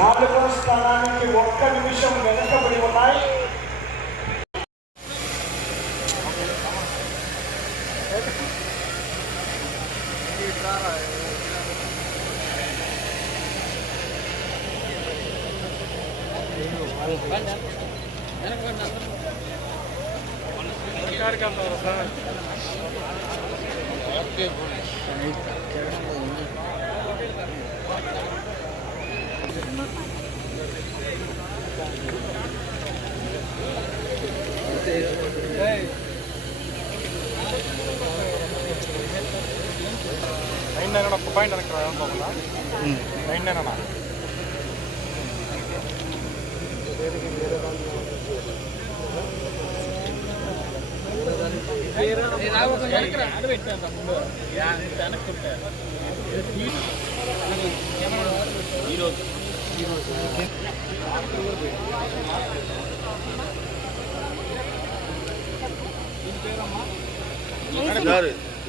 4వ స్థానానికి 1 నిమిషం వెనకబడి ఉన్నాయి.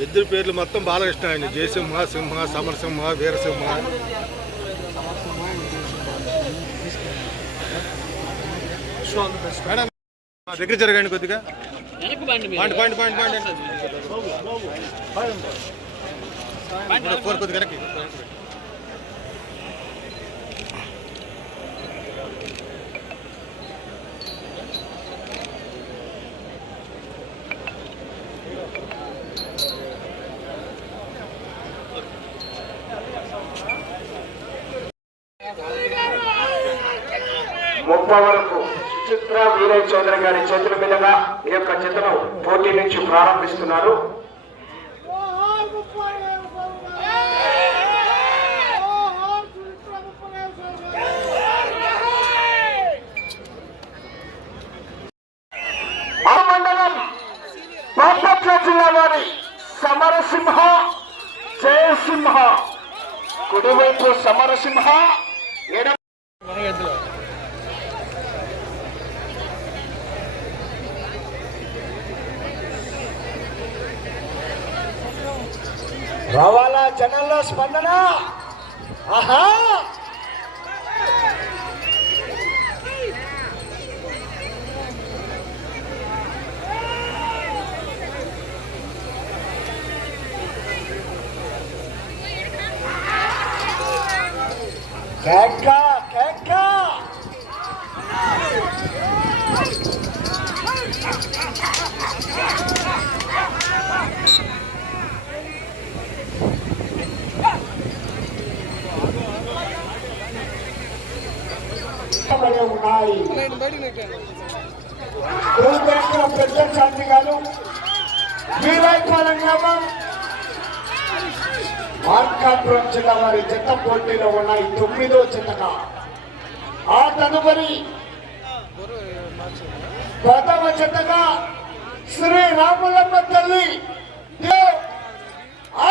ఇద్దరు పేర్లు మొత్తం బాలకృష్ణ అండి. జయసింహ, సింహ, సమరసింహ, వీరసింహ. దగ్గర జరగండి కొద్దిగా. కొద్దిగా వరకు చిత్ర వీరయ్య చౌదరి గారి చేతుల మీదుగా ఈ యొక్క చిత్రం పోటీ నుంచి ప్రారంభిస్తున్నారు. ఆ మండలం బాపట్ల జిల్లా వారి సమరసింహ, జయసింహ. కుడివైపు సమరసింహ, ఎడమ రావాలా జనంలో స్పందన. ఆహా, కేక కేక. ఉన్నాయి పెద్ద శాంతి గారు వీరాయపాలెం గ్రామం మార్కాపురం జిల్లా వారి జత పోటీలో ఉన్నాయి 9వ జతగా. ఆ తదుపరి 10వ జతగా శ్రీ రాములమ్మ తల్లి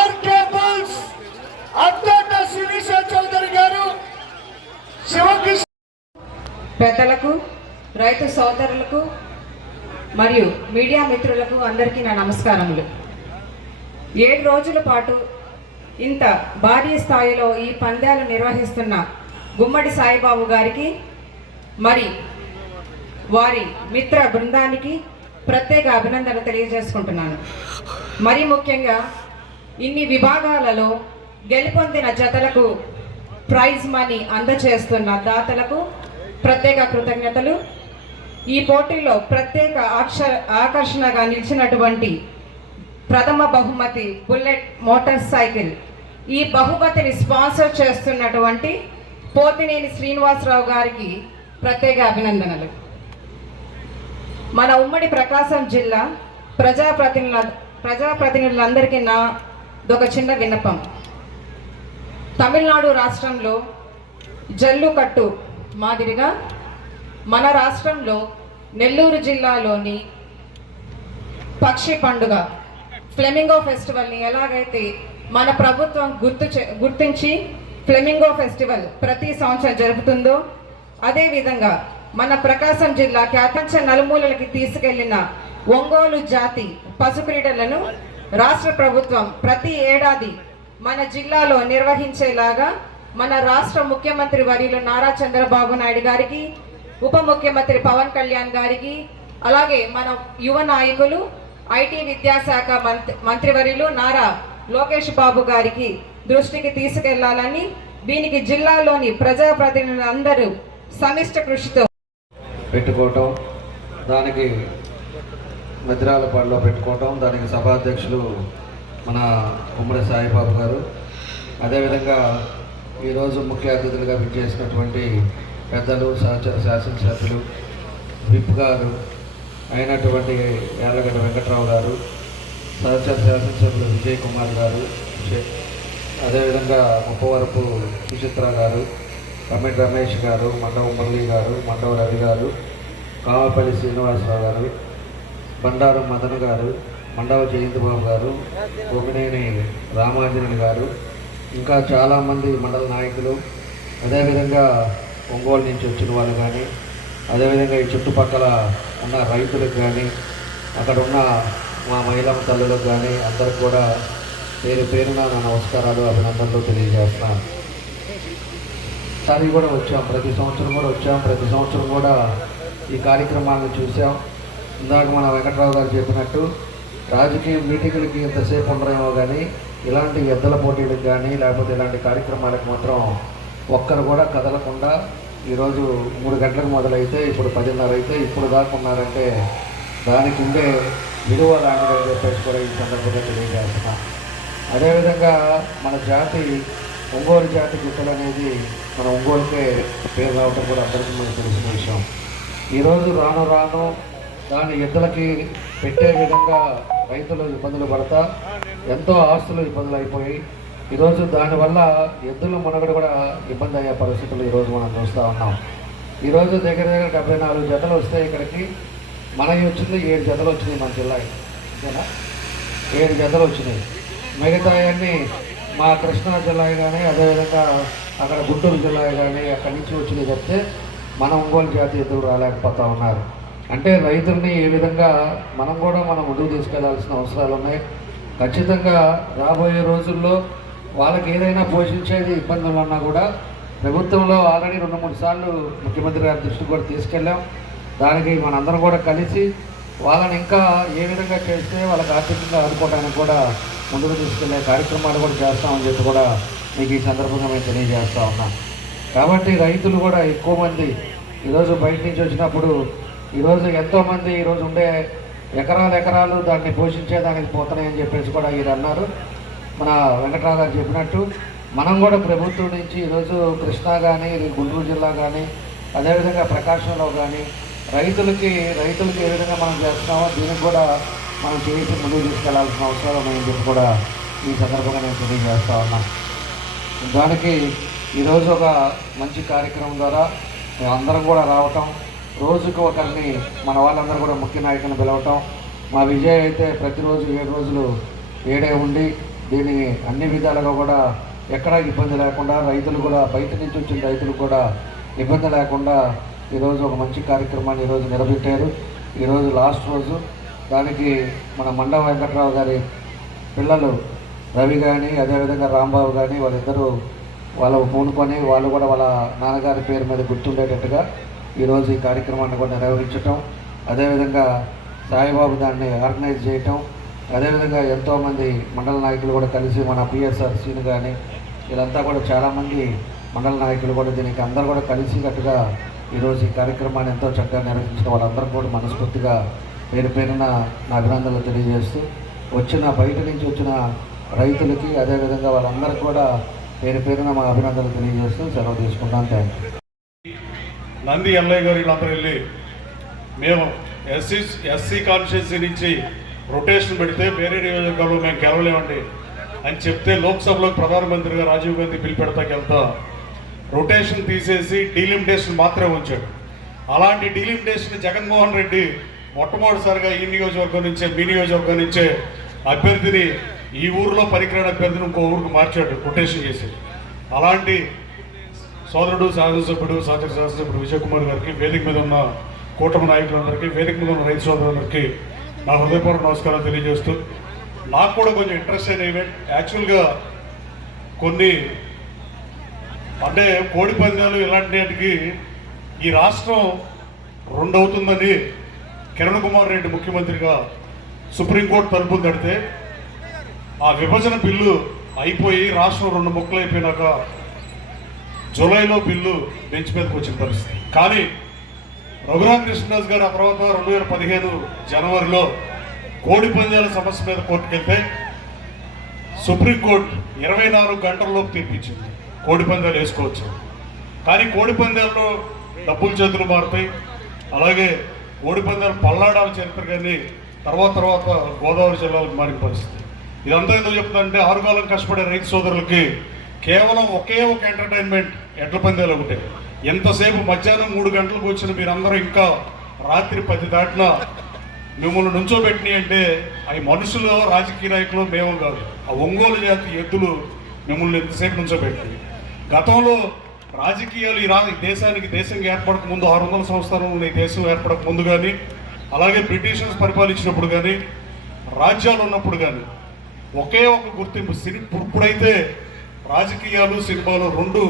ఆర్కేబుల్స్ అద్దట శిరీష చౌదరి గారు, శివకృష్ణ. పెద్దలకు, రైతు సోదరులకు మరియు మీడియా మిత్రులకు అందరికీ నా నమస్కారములు. 7 రోజుల పాటు ఇంత భారీ స్థాయిలో ఈ పందాలు నిర్వహిస్తున్న గుమ్మడి సాయిబాబు గారికి మరి వారి మిత్ర బృందానికి ప్రత్యేక అభినందనలు తెలియజేసుకుంటున్నాను. మరి ముఖ్యంగా ఇన్ని విభాగాలలో గెలుపొందిన జతలకు ప్రైజ్ మనీ అందజేస్తున్న దాతలకు ప్రత్యేక కృతజ్ఞతలు. ఈ పోటీలో ప్రత్యేక ఆకర్షణగా నిలిచినటువంటి ప్రథమ బహుమతి బుల్లెట్ మోటార్ సైకిల్. ఈ బహుమతిని స్పాన్సర్ చేస్తున్నటువంటి పోతినేని శ్రీనివాసరావు గారికి ప్రత్యేక అభినందనలు. మన ఉమ్మడి ప్రకాశం జిల్లా ప్రజాప్రతినిధులందరికీ నాదొక చిన్న విన్నపం. తమిళనాడు రాష్ట్రంలో జల్లుకట్టు మాదిరిగా మన రాష్ట్రంలో నెల్లూరు జిల్లాలోని పక్షి పండుగ ఫ్లెమింగో ఫెస్టివల్ని ఎలాగైతే మన ప్రభుత్వం గుర్తించి ఫ్లెమింగో ఫెస్టివల్ ప్రతి సంవత్సరం జరుపుతుందో, అదేవిధంగా మన ప్రకాశం జిల్లా ప్రపంచ నలుమూలలకి తీసుకెళ్లిన ఒంగోలు జాతి పశుక్రీడలను రాష్ట్ర ప్రభుత్వం ప్రతి ఏడాది మన జిల్లాలో నిర్వహించేలాగా మన రాష్ట్ర ముఖ్యమంత్రి వర్యులు నారా చంద్రబాబు నాయుడు గారికి, ఉప ముఖ్యమంత్రి పవన్ కళ్యాణ్ గారికి, అలాగే మన యువ నాయకులు ఐటీ విద్యాశాఖ మంత్రివర్యులు నారా లోకేష్ బాబు గారికి దృష్టికి తీసుకెళ్లాలని, దీనికి జిల్లాలోని ప్రజాప్రతినిధులందరూ సమిష్ట కృషితో పెట్టుకోవటం, దానికి మెద్రాలపాడులో పెట్టుకోవటం, దానికి సభాధ్యక్షులు మన ఉమ్మడి సాయిబాబు గారు, అదేవిధంగా ఈరోజు ముఖ్య అతిథులుగా విచ్చేసినటువంటి పెద్దలు, సహచర శాసనసభ్యులు, విప్ గారు అయినటువంటి యార్లగడ్డ వెంకట్రావు గారు, సహచర శాసనసభ్యులు విజయ్ కుమార్ గారు, అదేవిధంగా ముప్పవరపు సుచిత్ర గారు, కమిటి రమేష్ గారు, మండవ మురళి గారు, మండవ రవి గారు, కామపల్లి శ్రీనివాసరావు గారు, బండారు మదన్ గారు, మండవ జయంతిబాబు గారు, గోపినేని రామాంజనేయులు గారు, ఇంకా చాలామంది మండల నాయకులు, అదేవిధంగా ఒంగోలు నుంచి వచ్చిన వాళ్ళు కానీ, అదేవిధంగా ఈ చుట్టుపక్కల ఉన్న రైతులకు కానీ, అక్కడ ఉన్న మా మహిళా తల్లులకు కానీ అందరికి కూడా పేరు పేరున నా నమస్కారాలు, అభినందనలు తెలియజేస్తున్నాను. ఈసారి కూడా వచ్చాం, ప్రతి సంవత్సరం కూడా వచ్చాం, ప్రతి సంవత్సరం కూడా ఈ కార్యక్రమాలను చూసాం. ఇందాక మన వెంకట్రావు గారు చెప్పినట్టు రాజకీయ మీటింగులకి ఇంతసేపు ఉండరేమో కానీ ఇలాంటి ఎద్దల పోటీలకు కానీ లేకపోతే ఇలాంటి కార్యక్రమాలకు మాత్రం ఒక్కరు కూడా కదలకుండా ఈరోజు 3 గంటలకు మొదలైతే ఇప్పుడు 10:30 అయితే ఇప్పుడు దాకా ఉన్నారంటే దానికి ఉండే విలువ లాంటిదని చెప్పేసి కూడా ఈ సందర్భంగా తెలియజేస్తున్నా. అదేవిధంగా మన జాతి ఒంగోలు జాతి గిత్తలు అనేది మన ఒంగోలుకే పేరు రావడం కూడా అందరికీ మనకు తెలిసిన విషయం. ఈరోజు రాను రాను దాని ఎద్దులకి పెట్టే విధంగా రైతులు ఇబ్బందులు పడతా ఎంతో ఆస్తులు ఇబ్బందులు అయిపోయి ఈరోజు దానివల్ల ఎద్దుల మనుగడ కూడా ఇబ్బంది అయ్యే పరిస్థితులు ఈరోజు మనం చూస్తూ ఉన్నాం. ఈరోజు దగ్గర 74 జతలు వస్తే ఇక్కడికి మనకి వచ్చింది 7 జతలు వచ్చినాయి మన జిల్లాకి, ఓకేనా? 7 జతలు వచ్చినాయి. మిగతా అన్నీ మా కృష్ణా జిల్లా కానీ అదేవిధంగా అక్కడ గుంటూరు జిల్లా కానీ అక్కడి నుంచి వచ్చినాయి చెప్తే మన ఒంగోలు జాతి ఎద్దులు రాలేకపోతూ ఉన్నారు. అంటే రైతుల్ని ఏ విధంగా మనం ముందుకు తీసుకెళ్లాల్సిన అవసరాలు ఉన్నాయి. ఖచ్చితంగా రాబోయే రోజుల్లో వాళ్ళకి ఏదైనా పోషించేది ఇబ్బందులు ఉన్నా కూడా ప్రభుత్వంలో ఆల్రెడీ 2-3 సార్లు ముఖ్యమంత్రి గారి దృష్టికి కూడా తీసుకెళ్ళాం. దానికి మనందరం కూడా కలిసి వాళ్ళని ఇంకా ఏ విధంగా చేస్తే వాళ్ళకి ఆర్థికంగా ఆదుకోవడానికి కూడా ముందుకు తీసుకెళ్లే కార్యక్రమాలు కూడా చేస్తామని చెప్పి కూడా మీకు ఈ సందర్భంగా మేము తెలియజేస్తూ ఉన్నాం. కాబట్టి రైతులు కూడా ఎక్కువ మంది ఈరోజు బయట నుంచి వచ్చినప్పుడు ఈరోజు ఎంతోమంది ఈరోజు ఉండే ఎకరాలు దాన్ని పోషించేదానికి పోతున్నాయని చెప్పేసి కూడా వీరు అన్నారు. మన వెంకట్రావు గారు చెప్పినట్టు మనం కూడా ప్రభుత్వం నుంచి ఈరోజు కృష్ణా కానీ గుంటూరు జిల్లా కానీ అదేవిధంగా ప్రకాశంలో కానీ రైతులకి ఏ విధంగా మనం చేస్తున్నామో దీనికి కూడా మనం చేసి ముందుకు తీసుకెళ్లాల్సిన అవసరాలు ఉన్నాయని చెప్పి కూడా ఈ సందర్భంగా నేను తెలియజేస్తా ఉన్నాను. దానికి ఈరోజు ఒక మంచి కార్యక్రమం ద్వారా అందరం కూడా రావటం, రోజుకు ఒకరిని మన వాళ్ళందరూ కూడా ముఖ్య నాయకులను పిలవటం. మా విజయ్ అయితే ప్రతిరోజు 7 రోజులు ఏడే ఉండి దీన్ని అన్ని విధాలుగా కూడా ఎక్కడా ఇబ్బంది లేకుండా రైతులు కూడా బయట నుంచి వచ్చిన రైతులు కూడా ఇబ్బంది లేకుండా ఈరోజు ఒక మంచి కార్యక్రమాన్ని ఈరోజు నిలబెట్టారు. ఈరోజు లాస్ట్ రోజు దానికి మన మండవ వెంకట్రావు గారి పిల్లలు రవి కానీ అదేవిధంగా రాంబాబు కానీ వాళ్ళిద్దరూ వాళ్ళు పూనుకొని వాళ్ళు కూడా వాళ్ళ నాన్నగారి పేరు మీద గుర్తుండేటట్టుగా ఈరోజు ఈ కార్యక్రమాన్ని కూడా నిర్వహించటం, అదేవిధంగా సాయిబాబు దాన్ని ఆర్గనైజ్ చేయటం, అదేవిధంగా ఎంతోమంది మండల నాయకులు కూడా కలిసి మన పిఎస్ఆర్సీని కానీ వీళ్ళంతా కూడా చాలామంది మండల నాయకులు కూడా దీనికి అందరూ కూడా కలిసికట్టుగా ఈరోజు ఈ కార్యక్రమాన్ని ఎంతో చక్కగా నిర్వహించిన వాళ్ళందరూ కూడా మనస్ఫూర్తిగా పేరున నా అభినందనలు తెలియజేస్తూ బయట నుంచి వచ్చిన రైతులకి అదేవిధంగా వాళ్ళందరికీ కూడా పేరున మా అభినందనలు తెలియజేస్తూ సెలవు తీసుకుంటాను. Thank you. నంది ఎల్లయ్య గారు వీళ్ళందరూ వెళ్ళి మేము ఎస్సీ కాన్స్టిట్యున్సీ నుంచి రొటేషన్ పెడితే వేరే నియోజకవర్గంలో మేము గెలవలేమండి అని చెప్తే లోక్సభలో ప్రధానమంత్రి గారు రాజీవ్ గాంధీ బిల్ పెడతాకి వెళ్తా రొటేషన్ తీసేసి డీలిమిటేషన్ మాత్రమే ఉంచాడు. అలాంటి డీలిమిటేషన్ జగన్మోహన్ రెడ్డి మొట్టమొదటిసారిగా ఈ నియోజకవర్గం నుంచే మీ నియోజకవర్గం నుంచే అభ్యర్థిని ఈ ఊరిలో పనికిరాని అభ్యర్థిని ఇంకో ఊరికి మార్చాడు రొటేషన్ చేసి. అలాంటి సోదరుడు శాసనసభ్యుడు విజయ్ కుమార్ గారికి, వేదిక మీద ఉన్న కూటమి నాయకులందరికీ, వేదిక మీద ఉన్న రైతు సోదరులందరికీ నా హృదయపూర్వక నమస్కారాలు తెలియజేస్తూ, నాకు కూడా కొంచెం ఇంట్రెస్ట్ అయిన ఈవెంట్. యాక్చువల్గా కొన్ని అంటే కోడి పందాలు ఇలాంటి వాటికి ఈ రాష్ట్రం రెండవుతుందని కిరణ్ కుమార్ రెడ్డి ముఖ్యమంత్రిగా సుప్రీంకోర్టు తలుపులు తడితే ఆ విభజన బిల్లు అయిపోయి రాష్ట్రం 2 ముక్కలు అయిపోయినాక జూలైలో బిల్లు బెంచ్ మీదకి వచ్చిన పరిస్థితి. కానీ రఘురామ కృష్ణదాస్ గారు ఆ తర్వాత 2015 జనవరిలో కోడి పందాల సమస్య మీద కోర్టుకెళ్తే సుప్రీంకోర్టు 24 గంటల్లోపు తీర్పిచ్చింది, కోడి పందాలు వేసుకోవచ్చు. కానీ కోడి పందాల్లో డబ్బులు చేతులు మారుతాయి, అలాగే కోడి పందాలు పల్నాడాల చరిత్ర కానీ తర్వాత గోదావరి జిల్లాలకు మారిన పరిస్థితి. ఇదంతా ఎందుకు చెప్తుందంటే ఆరుగాలం కష్టపడే రైతు సోదరులకి కేవలం ఒకే ఒక ఎంటర్టైన్మెంట్ ఎడ్ల పందాలు ఒకటే. ఎంతసేపు మధ్యాహ్నం 3 గంటలకు వచ్చిన మీరందరూ ఇంకా రాత్రి 10 దాటినా మిమ్మల్ని నుంచోబెట్టినాయి అంటే అవి మనుషులు, రాజకీయ నాయకులు మేము కాదు, ఆ ఒంగోలు జాతి ఎద్దులు మిమ్మల్ని ఎంతసేపు నుంచోబెట్టినాయి. గతంలో రాజకీయాలు ఈ దేశానికి దేశంగా ఏర్పడక ముందు 600 సంవత్సరాలు ఈ దేశం ఏర్పడక ముందు కానీ, అలాగే బ్రిటిషర్స్ పరిపాలించినప్పుడు కానీ, రాజ్యాలు ఉన్నప్పుడు కానీ ఒకే ఒక గుర్తింపు. ఇప్పుడైతే రాజకీయాలు సినిమాలు 2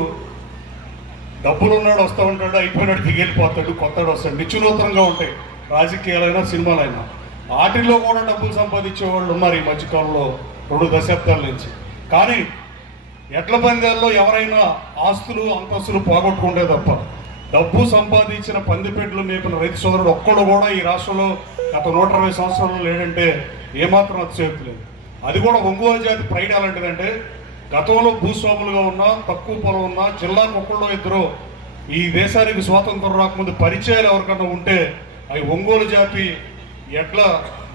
డబ్బులు ఉన్నాడు వస్తూ ఉంటాడు, అయిపోయినాడు దిగెళ్ళిపోతాడు, కొత్తడు వస్తాడు, నిత్యనూతనంగా ఉంటాయి రాజకీయాలైనా సినిమాలైనా. వాటిల్లో కూడా డబ్బులు సంపాదించే వాళ్ళు ఉన్నారు ఈ మధ్యకాలంలో 2 దశాబ్దాల నుంచి. కానీ ఎడ్ల పందాల్లో ఎవరైనా ఆస్తులు అంతస్తులు పోగొట్టుకుంటే తప్ప డబ్బు సంపాదించిన పందిపెట్లు మేపిన రైతు సోదరుడు ఒక్కడు కూడా ఈ రాష్ట్రంలో గత 120 సంవత్సరాలు లేడంటే ఏమాత్రం అతిశయోక్తి లేదు. అది కూడా ఒంగోలు జాతి ప్రైడ్ ఎలాంటిదంటే గతంలో భూస్వాములుగా ఉన్నా, తక్కువ పొలం ఉన్నా, జిల్లాకు ఒక్కళ్ళు ఇద్దరు ఈ దేశానికి స్వాతంత్రం రాకముందు పరిచయాలు ఎవరికన్నా ఉంటే అవి ఒంగోలు జాతి ఎడ్ల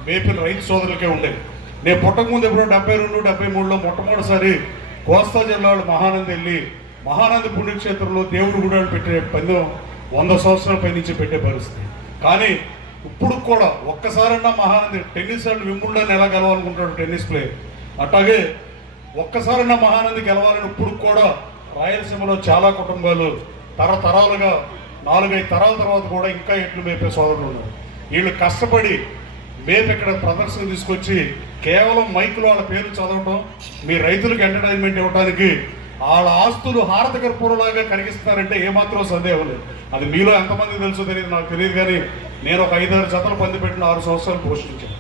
మేపిన రైతు సోదరులకే ఉండేవి. నేను పుట్టకముందు ఎప్పుడో 72, 73లో మొట్టమొదటిసారి కోస్తా జిల్లాలో మహానంది వెళ్ళి మహానంది పుణ్యక్షేత్రంలో దేవుడి గుడాలు పెట్టే పందెం 100 సంవత్సరాల పై నుంచి పెట్టే పరిస్థితి. కానీ ఇప్పుడు కూడా ఒక్కసారన్నా మహానంది టెన్నిస్ ఆడి వింబుల్డన్ ఎలా గెలవాలనుకుంటాడు టెన్నిస్ ప్లేయర్, అట్లాగే ఒక్కసారన్నా మహానంది గెలవాలని ఇప్పుడు కూడా రాయలసీమలో చాలా కుటుంబాలు తరతరాలుగా 4-5 తరాల తర్వాత కూడా ఇంకా ఎట్లు మేపే సోదరులు ఉన్నారు. వీళ్ళు కష్టపడి మేపు ఇక్కడ ప్రదర్శన తీసుకొచ్చి కేవలం మైకులో వాళ్ళ పేరు చదవటం, మీ రైతులకు ఎంటర్టైన్మెంట్ ఇవ్వడానికి వాళ్ళ ఆస్తులు హారత కర్పూరలాగా కరిగిస్తారంటే ఏమాత్రం సందేహం లేదు. అది మీలో ఎంతమంది తెలుసో తెలియదు, నాకు తెలియదు. కానీ నేను ఒక 5-6 జతలు పందిపెట్టిన 6 సంవత్సరాలు పోషించాను.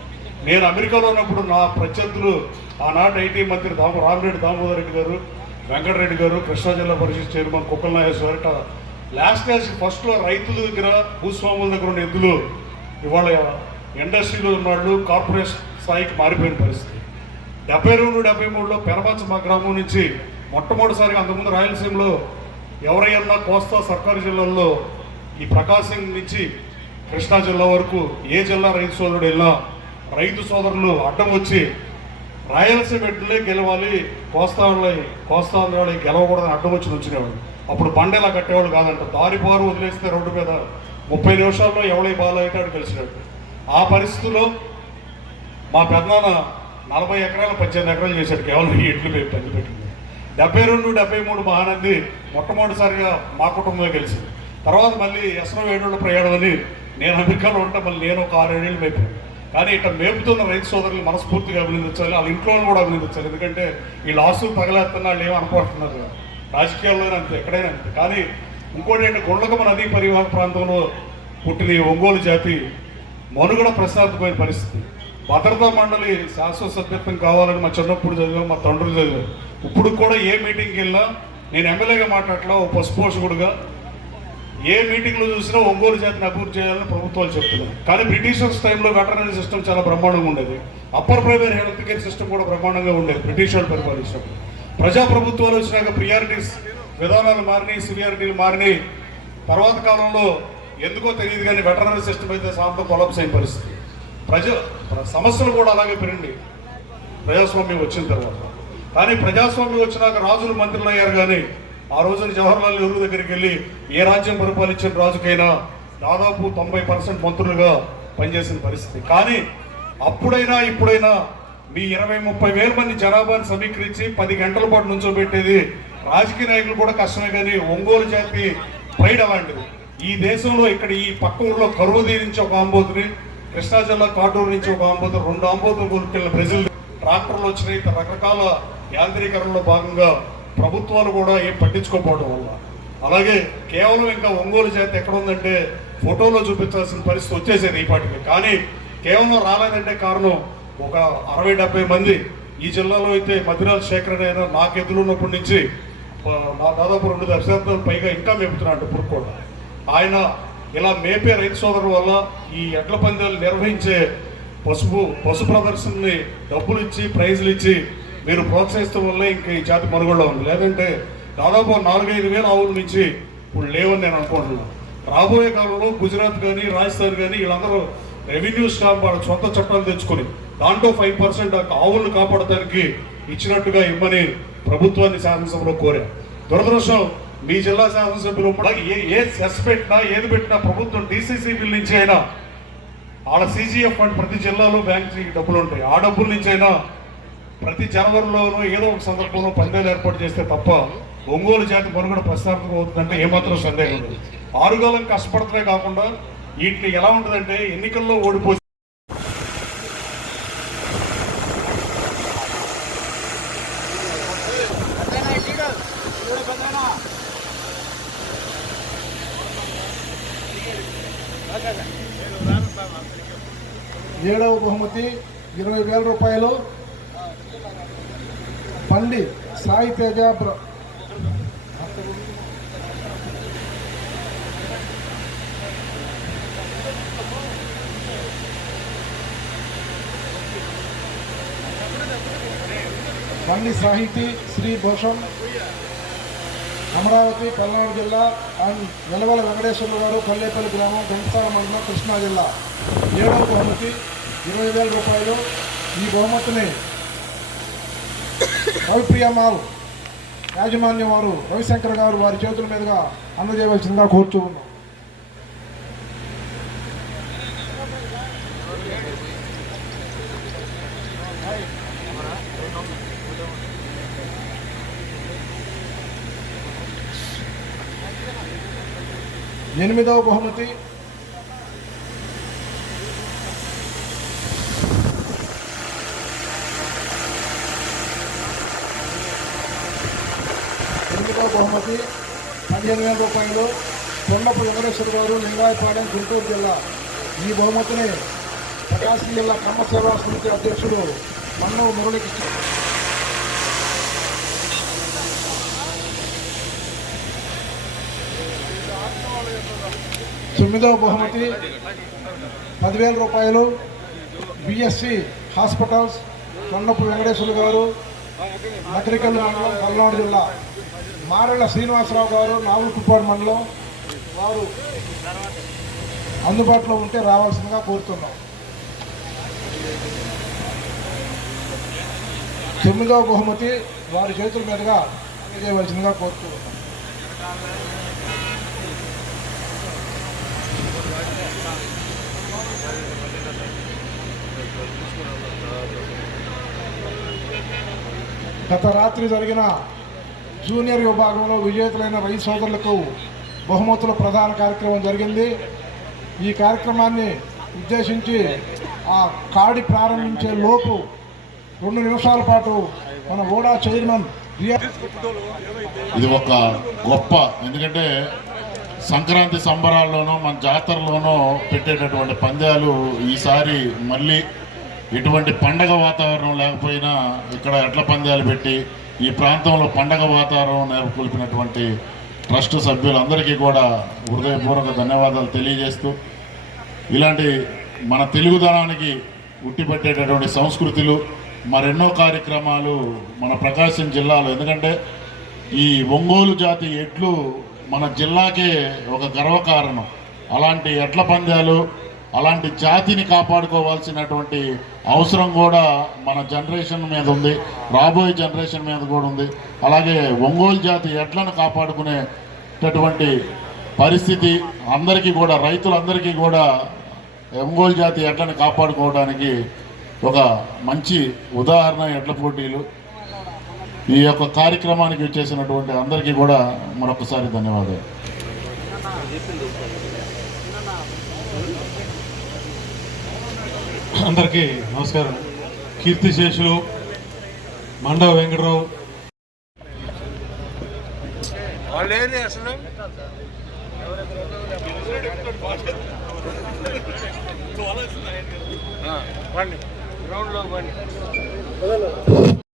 నేను అమెరికాలో ఉన్నప్పుడు నా ప్రత్యర్థులు ఆనాటి ఐటీ మంత్రి రామిరెడ్డి దామోదర్ రెడ్డి గారు, వెంకటరెడ్డి గారు, కృష్ణా జిల్లా పరిషత్ చైర్మన్ కుక్కల నాగేశ్వర, లాస్ట్ క్లాస్ ఫస్ట్లో రైతుల దగ్గర భూస్వాముల దగ్గర ఉన్న ఎద్దులు ఇవాళ ఇండస్ట్రీలో ఉన్నాళ్ళు కార్పొరేషన్ స్థాయికి మారిపోయిన పరిస్థితి. 72, 73లో పెనమంచ మా గ్రామం నుంచి మొట్టమొదటిసారిగా, అంతకుముందు రాయలసీమలో ఎవరైనా కోస్తా సర్కారు జిల్లాల్లో ఈ ప్రకాశం నుంచి కృష్ణా జిల్లా వరకు ఏ జిల్లా రైతు సోదరుడు వెళ్ళినా రైతు సోదరులు అడ్డం వచ్చి రాయలసీమ ఎడ్లే గెలవాలి, కోస్తాంధ్రాలు గెలవకూడదని అడ్డం వచ్చి నుంచునేవాడు. అప్పుడు బండేలా కట్టేవాళ్ళు కాదంట, దారిపారు వదిలేస్తే రోడ్డు మీద 30 నిమిషాల్లో ఎవడై బాల్ అయితే అటు కలిసినట్టు. ఆ పరిస్థితుల్లో మా పెద్దనాన్న 40 ఎకరాలు 18 ఎకరాలు చేశాడు కేవలం ఈ ఎడ్లు పందిపెట్టింది. 72, 73 మహానంది మొట్టమొదటిసారిగా మా కుటుంబంలో గెలిచింది. తర్వాత మళ్ళీ ఎస్రో 7 ప్రయాణం అని నేను అమెరికాలో ఉంటా, మళ్ళీ నేను ఒక 6-7 ఏళ్ళు మేపాను. కానీ ఇట్లా మేపుతున్న రైతు సోదరులు మనస్ఫూర్తిగా అభినందించాలి, వాళ్ళ ఇంట్లో కూడా అభినందించాలి. ఎందుకంటే వీళ్ళు ఆస్తులు తగలేస్తున్నా వాళ్ళు ఏమో అనుకుంటున్నారు, రాజకీయాల్లోనే అంతే, ఎక్కడైనా అంతే. కానీ ఇంకోటి ఏంటి, గుండ్లకమ్మ నదీ పరివాహక ప్రాంతంలో పుట్టిన ఈ ఒంగోలు జాతి మనుగడ ప్రశాంతమైన పరిస్థితి. భద్రతా మండలి శాశ్వత సభ్యత్వం కావాలని మా చిన్నప్పుడు చదివాం, మా తండ్రులు చదివారు. ఇప్పుడు కూడా ఏ మీటింగ్కి వెళ్ళినా నేను ఎమ్మెల్యేగా మాట్లాడలా, ఓ పశుపోషకుడుగా ఏ మీటింగ్లో చూసినా ఒంగోలు జాతిని అభివృద్ధి చేయాలని ప్రభుత్వాలు చెప్తున్నాయి. కానీ బ్రిటిషర్స్ టైంలో వెటర్నరీ సిస్టమ్ చాలా బ్రహ్మాండంగా ఉండేది, upper primary health care system కూడా బ్రహ్మాండంగా ఉండేది బ్రిటిష్ వాళ్ళు పరిపాలించినప్పుడు. ప్రజాప్రభుత్వాలు వచ్చినాక ప్రియారిటీస్ విధానాలు మారినాయి, సీనియారిటీలు మారినాయి. తర్వాత కాలంలో ఎందుకో తెలియదు కానీ వెటర్నరీ సిస్టమ్ అయితే శాంతం కొలాప్స్ అయిన పరిస్థితి. సమస్యలు కూడా అలాగే పెరిగింది ప్రజాస్వామ్యం వచ్చిన తర్వాత. కానీ ప్రజాస్వామ్యం వచ్చినాక రాజులు మంత్రులు అయ్యారు. కానీ ఆ రోజున జవహర్లాల్ నెహ్రూ దగ్గరికి వెళ్ళి ఏ రాజ్యం పరిపాలించిన రాజుకైనా దాదాపు 90% మంత్రులుగా పనిచేసిన పరిస్థితి. కానీ అప్పుడైనా ఇప్పుడైనా మీ 20-30 వేల మంది జనాభాని సమీకరించి 10 గంటల పాటు నుంచోబెట్టేది రాజకీయ నాయకులు కూడా కష్టమే. కానీ ఒంగోలు జాతి ప్రైడ్ అలాంటిది. ఈ దేశంలో ఇక్కడ ఈ పక్క ఊళ్ళో కరువుదీ నుంచి ఒక ఆంబోతుని, కృష్ణా జిల్లా కాటూరు నుంచి ఒక ఆంబోతు, 2 ఆంబోతులు కొనుక్కెళ్ళిన ప్రజలు ట్రాక్టర్లు వచ్చినాయి. రకరకాల యాంత్రీకరణలో భాగంగా ప్రభుత్వాలు కూడా ఏం పట్టించుకోకపోవడం వల్ల. అలాగే కేవలం ఇంకా ఒంగోలు జాతి ఎక్కడ ఉందంటే ఫోటోలో చూపించాల్సిన పరిస్థితి వచ్చేసేది ఈ పాటికి. కానీ కేవలం రాలేదంటే కారణం ఒక 60-70 మంది ఈ జిల్లాలో అయితే మధిరాల శేఖరన్ అయినా నాకు ఎదురున్నప్పటి నుంచి దాదాపు 2 దశాబ్దాల పైగా ఇంకా మేపుతున్నాడు పురుకోట. ఆయన ఇలా మేపే రైతు సోదరుల వల్ల ఈ ఎడ్ల పందాలు నిర్వహించే పశు ప్రదర్శనని డబ్బులు ఇచ్చి ప్రైజులు ఇచ్చి మీరు ప్రోత్సహిస్తూ వల్లే ఇంకా ఈ జాతి మనుగడలో ఉంది. లేదంటే దాదాపు 4-5 వేల ఆవుల నుంచి ఇప్పుడు లేవని నేను అనుకుంటున్నాను. రాబోయే కాలంలో గుజరాత్ కానీ రాజస్థాన్ కానీ వీళ్ళందరూ రెవెన్యూ స్టాఫ్ వాళ్ళ సొంత చట్టాలు తెచ్చుకొని దాంట్లో 5% ఆవులను కాపాడటానికి ఇచ్చినట్టుగా ఇవ్వమని ప్రభుత్వాన్ని శాసనసభలో కోరారు. దురదృష్టం మీ జిల్లా శాసనసభ్యులు ఏ సెస్ పెట్టినా ఏది పెట్టినా ప్రభుత్వం డీసీసీ బిల్ నుంచి అయినా ఆడ CGF ఫండ్ ప్రతి జిల్లాలో బ్యాంక్ డబ్బులు ఉంటాయి. ఆ డబ్బుల నుంచి అయినా ప్రతి జనవరిలోనూ ఏదో ఒక సందర్భంలో పందాలు ఏర్పాటు చేస్తే తప్ప ఒంగోలు జాతి మనుగడ ప్రస్తావన అవుతుందంటే ఏమాత్రం సందేహం లేదు. ఆరుగాలం కష్టపడటమే కాకుండా వీటిని ఎలా ఉంటుందంటే ఎన్నికల్లో ఓడిపోతే ఏడవ బహుమతి 20,000 రూపాయలు పండి సాయి తేజ బండి సాహితీ శ్రీ భూషణ్ అమరావతి పల్నాడు జిల్లా అండ్ వెలవల వెంకటేశ్వర గారు పల్లేపల్లి గ్రామం ఘంటసాల మండలం కృష్ణా జిల్లా. ఏడవ బహుమతి 20,000 రూపాయలు. ఈ బహుమతిని రవిప్రియ మాల్ యాజమాన్యం వారు రవిశంకర్ గారు వారి చేతుల మీదుగా అందజేయవలసిందిగా కోరుతూ ఉన్నాం. ఎనిమిదవ బహుమతి బహుమతి 15,000 రూపాయలు. కొండపు వెంకటేశ్వర గారు లింగాయపాలెం గుంటూరు జిల్లా. ఈ బహుమతిని ప్రకాశం జిల్లా కమ్మ సేవా సమితి అధ్యక్షుడు మన్నవ మురళికృష్ణ. తొమ్మిదవ బహుమతి 10,000 రూపాయలు. BSC హాస్పిటల్స్ కొండపు వెంకటేశ్వర గారు నకరికల్లు మండలం పల్నాడు జిల్లా. మారెళ్ళ శ్రీనివాసరావు గారు నాగులకుప్పాడు మండలం వారు అందుబాటులో ఉంటే రావాల్సిందిగా కోరుతున్నాం. 9వ బహుమతి వారి చేతుల మీదుగా అందజేయవలసిందిగా కోరుతున్నాం. గత రాత్రి జరిగిన జూనియర్ విభాగంలో విజేతలైన రైతు సోదరులకు బహుమతుల ప్రధాన కార్యక్రమం జరిగింది. ఈ కార్యక్రమాన్ని ఉద్దేశించి ఆ కాడి ప్రారంభించే లోపు 2 నిమిషాల పాటు మన ఓడా చైర్మన్ ఇది ఒక గొప్ప, ఎందుకంటే సంక్రాంతి సంబరాల్లోనూ మన జాతరలోనూ పెట్టేటటువంటి పందాలు ఈసారి మళ్ళీ ఎటువంటి పండగ వాతావరణం లేకపోయినా ఇక్కడ ఎడ్ల పందాలు పెట్టి ఈ ప్రాంతంలో పండగ వాతావరణం నెలకొల్పినటువంటి ట్రస్ట్ సభ్యులందరికీ కూడా హృదయపూర్వక ధన్యవాదాలు తెలియజేస్తూ, ఇలాంటి మన తెలుగుదనానికి ఉట్టిపట్టేటటువంటి సంస్కృతులు మరెన్నో కార్యక్రమాలు మన ప్రకాశం జిల్లాలో, ఎందుకంటే ఈ ఒంగోలు జాతి ఎడ్లు మన జిల్లాకే ఒక గర్వకారణం. అలాంటి ఎడ్ల పందాలు, అలాంటి జాతిని కాపాడుకోవాల్సినటువంటి అవసరం కూడా మన జనరేషన్ మీద ఉంది, రాబోయే జనరేషన్ మీద కూడా ఉంది. అలాగే ఒంగోలు జాతి ఎడ్లను కాపాడుకునేటటువంటి పరిస్థితి అందరికీ కూడా, రైతులందరికీ కూడా ఒంగోలు జాతి ఎడ్లను కాపాడుకోవడానికి ఒక మంచి ఉదాహరణ ఎడ్ల పోటీలు. ఈ యొక్క కార్యక్రమానికి వచ్చేసినటువంటి అందరికీ కూడా మరొకసారి ధన్యవాదాలు. అందరికీ నమస్కారం. కీర్తిశేషులు మండవ వెంకటరావు గ్రౌండ్లో బండి